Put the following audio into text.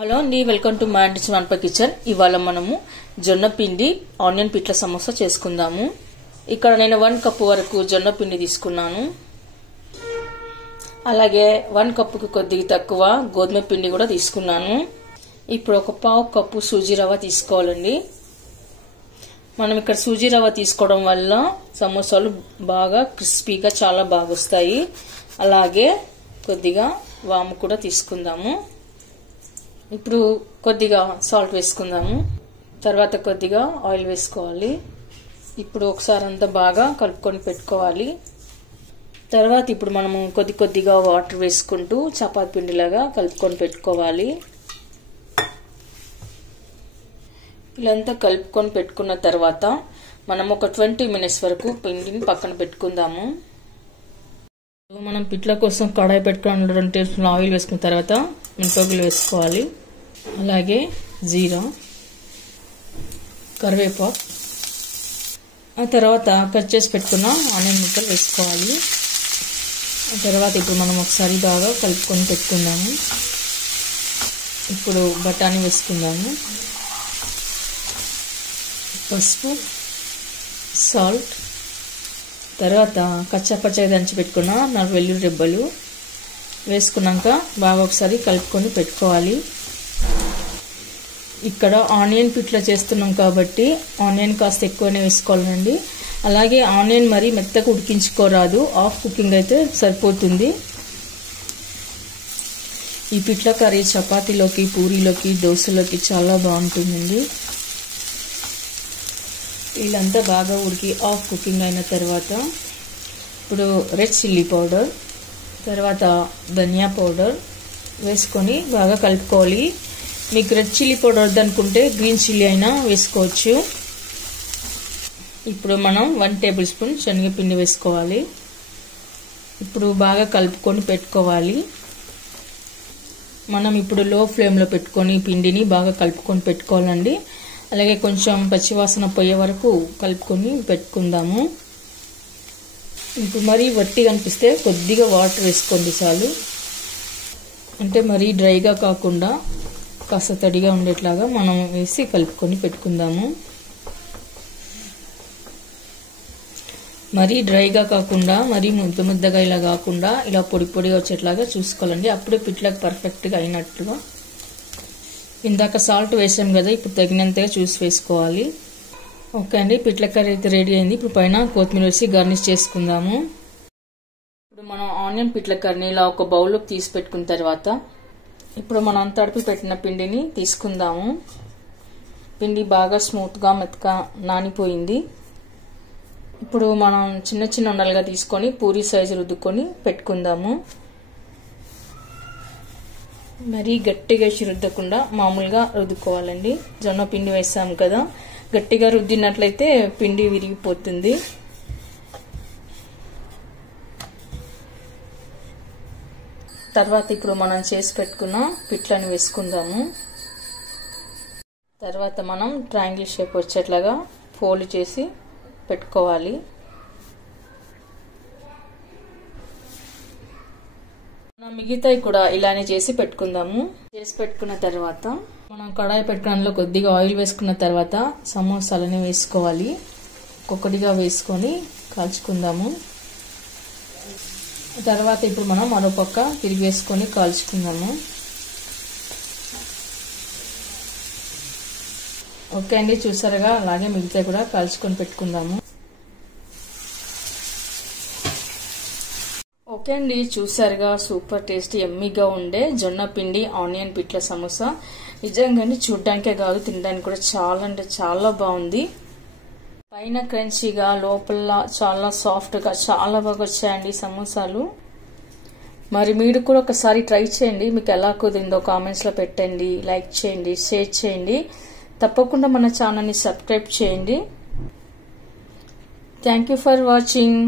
Hello అండి, welcome to my వన్ప kitchen. ఇవాళ మనము జొన్న పిండి ఆనియన్ పిట్ల సమోసా చేసుకుందాము. ఇక్కడ నేను 1 కప్పు వరకు జొన్న పిండి తీసుకున్నాను. అలాగే 1 కప్పుకి కొద్దిగా తక్కువ గోధుమ పిండి కూడా తీసుకున్నాను. ఇప్పుడు ఒక పావు కప్పు సూజీ రవ్వ తీసుకోవాలండి. మనం ఇక్కడ సూజీ రవ్వ తీసుకోవడం వల్ల సమోసాలు బాగా క్రిస్పీగా చాలా బాగా వస్తాయి. అలాగే కొద్దిగా వాము కూడా తీసుకుందాము. ఇప్పుడు కొద్దిగా సాల్ట్ వేసుకుందాము. తర్వాత కొద్దిగా ఆయిల్ వేసుకోవాలి. ఇప్పుడు ఒకసారి అంతా బాగా కలుపుకొని పెట్టుకోవాలి. తర్వాత ఇప్పుడు మనము కొద్దిగా వాటర్ వేసుకుంటూ చపాతీ పిండిలాగా కలుపుకొని పెట్టుకోవాలి. ఇలాంతా కలుపుకొని పెట్టుకున్న తర్వాత మనం ఒక 20 మినిట్స్ వరకు పిండిని పక్కన పెట్టుకుందాము. మనం పిట్ల కోసం కడాయి పెట్టుకుని 2 టేబుల్ స్పూన్ల ఆయిల్ వేసుకున్న తర్వాత మినపగుళ్ళు వేసుకోవాలి. అలాగే జీరా, కరివేపాకు, ఆ తర్వాత కట్ చేసి పెట్టుకున్న ఆనియన్ ముక్కలు వేసుకోవాలి. ఆ తర్వాత ఇప్పుడు మనం ఒకసారి బాగా కలుపుకొని పెట్టుకుందాము. ఇప్పుడు బఠానీ వేసుకుందాము. పసుపు, సాల్ట్, తర్వాత కచ్చాపచ్చగా దంచి పెట్టుకున్న 4 వెల్లుల్లి రెబ్బలు వేసుకున్నాక బాగా ఒకసారి కలుపుకొని పెట్టుకోవాలి. ఇక్కడ ఆనియన్ పిట్ల చేస్తున్నాం కాబట్టి ఆనియన్ కాస్త ఎక్కువనే వేసుకోవాలండి. అలాగే ఆనియన్ మరి మెత్తగా ఉడికించుకోరాదు, హాఫ్ కుకింగ్ అయితే సరిపోతుంది. ఈ పిట్ల కర్రీ చపాతీలోకి, పూరీలోకి, దోశలోకి చాలా బాగుంటుందండి. వీళ్ళంతా బాగా ఉడికి హాఫ్ కుకింగ్ అయిన తర్వాత ఇప్పుడు రెడ్ చిల్లీ పౌడర్, తర్వాత ధనియా పౌడర్ వేసుకొని బాగా కలుపుకోవాలి. మీకు రెడ్ చిల్లీ పౌడర్ వద్దనుకుంటే గ్రీన్ చిల్లీ అయినా వేసుకోవచ్చు. ఇప్పుడు మనం 1 టేబుల్ స్పూన్ శనగపిండి వేసుకోవాలి. ఇప్పుడు బాగా కలుపుకొని పెట్టుకోవాలి. మనం ఇప్పుడు లో ఫ్లేమ్లో పెట్టుకొని పిండిని బాగా కలుపుకొని పెట్టుకోవాలండి. అలాగే కొంచెం పచ్చివాసన పోయే వరకు కలుపుకొని పెట్టుకుందాము. ఇప్పుడు మరీ వట్టిగా అనిపిస్తే కొద్దిగా వాటర్ వేసుకోండి చాలు. అంటే మరీ డ్రైగా కాకుండా కాస్త తడిగా ఉండేట్లాగా మనం వేసి కలుపుకొని పెట్టుకుందాము. మరీ డ్రైగా కాకుండా మరీ ముద్దగా ఇలా కాకుండా ఇలా పొడిగా వచ్చేట్లాగా చూసుకోవాలండి. అప్పుడే పిట్లకు పర్ఫెక్ట్గా అయినట్టుగా. ఇందాక సాల్ట్ వేసాం కదా, ఇప్పుడు తగినంతగా చూసి వేసుకోవాలి. ఓకే అండి, పిట్ల కర్రీ అయితే రెడీ అయింది. ఇప్పుడు పైన కొత్తిమీర వేసి గార్నిష్ చేసుకుందాము. ఇప్పుడు మనం ఆనియన్ పిట్ల కర్రీని ఇలా ఒక బౌల్లోకి తీసి పెట్టుకున్న తర్వాత ఇప్పుడు మనం తడిపి పెట్టిన పిండిని తీసుకుందాము. పిండి బాగా స్మూత్గా మెత్తగా నానిపోయింది. ఇప్పుడు మనం చిన్న ఉండలుగా తీసుకొని పూరీ సైజు రుద్దుకొని పెట్టుకుందాము. మరీ గట్టిగా రుద్దకుండా మామూలుగా రుద్దుకోవాలండి. జొన్న పిండి వేసాము కదా, గట్టిగా రుద్దినట్లయితే పిండి విరిగిపోతుంది. తర్వాత ఇప్పుడు మనం చేసి పెట్టుకున్న పిట్లను వేసుకుందాము. తర్వాత మనం ట్రయాంగిల్ షేప్ వచ్చేట్లాగా ఫోల్డ్ చేసి పెట్టుకోవాలి. మిగతాయి కూడా ఇలానే చేసి పెట్టుకుందాము. చేసి పెట్టుకున్న తర్వాత మనం కడాయి పెట్టుకున్న కొద్దిగా ఆయిల్ వేసుకున్న తర్వాత సమోసాలని వేసుకోవాలి. ఒక్కొక్కటిగా వేసుకొని కాల్చుకుందాము. తర్వాత ఇప్పుడు మనం మరో పక్క తిరిగి వేసుకొని కాల్చుకుందాము. ఓకే అండి, చూసారుగా, అలాగే మిగతా కూడా కాల్చుకొని పెట్టుకుందాము. ఓకే అండి, చూసారుగా, సూపర్ టేస్టీ ఎమ్మీగా ఉండే జొన్న పిండి ఆనియన్ పిట్ల సమోసా. నిజంగా చూడ్డానికే కాదు, తినడానికి కూడా చాలా అంటే చాలా బాగుంది. పైన క్రంచీగా, లోపల చాలా సాఫ్ట్గా చాలా బాగా వచ్చాయండి సమోసాలు. మరి మీరు కూడా ఒకసారి ట్రై చేయండి. మీకు ఎలా కుదిరిందో కామెంట్స్లో పెట్టండి. లైక్ చేయండి, షేర్ చేయండి. తప్పకుండా మన ఛానల్ని సబ్స్క్రైబ్ చేయండి. Thank you for watching.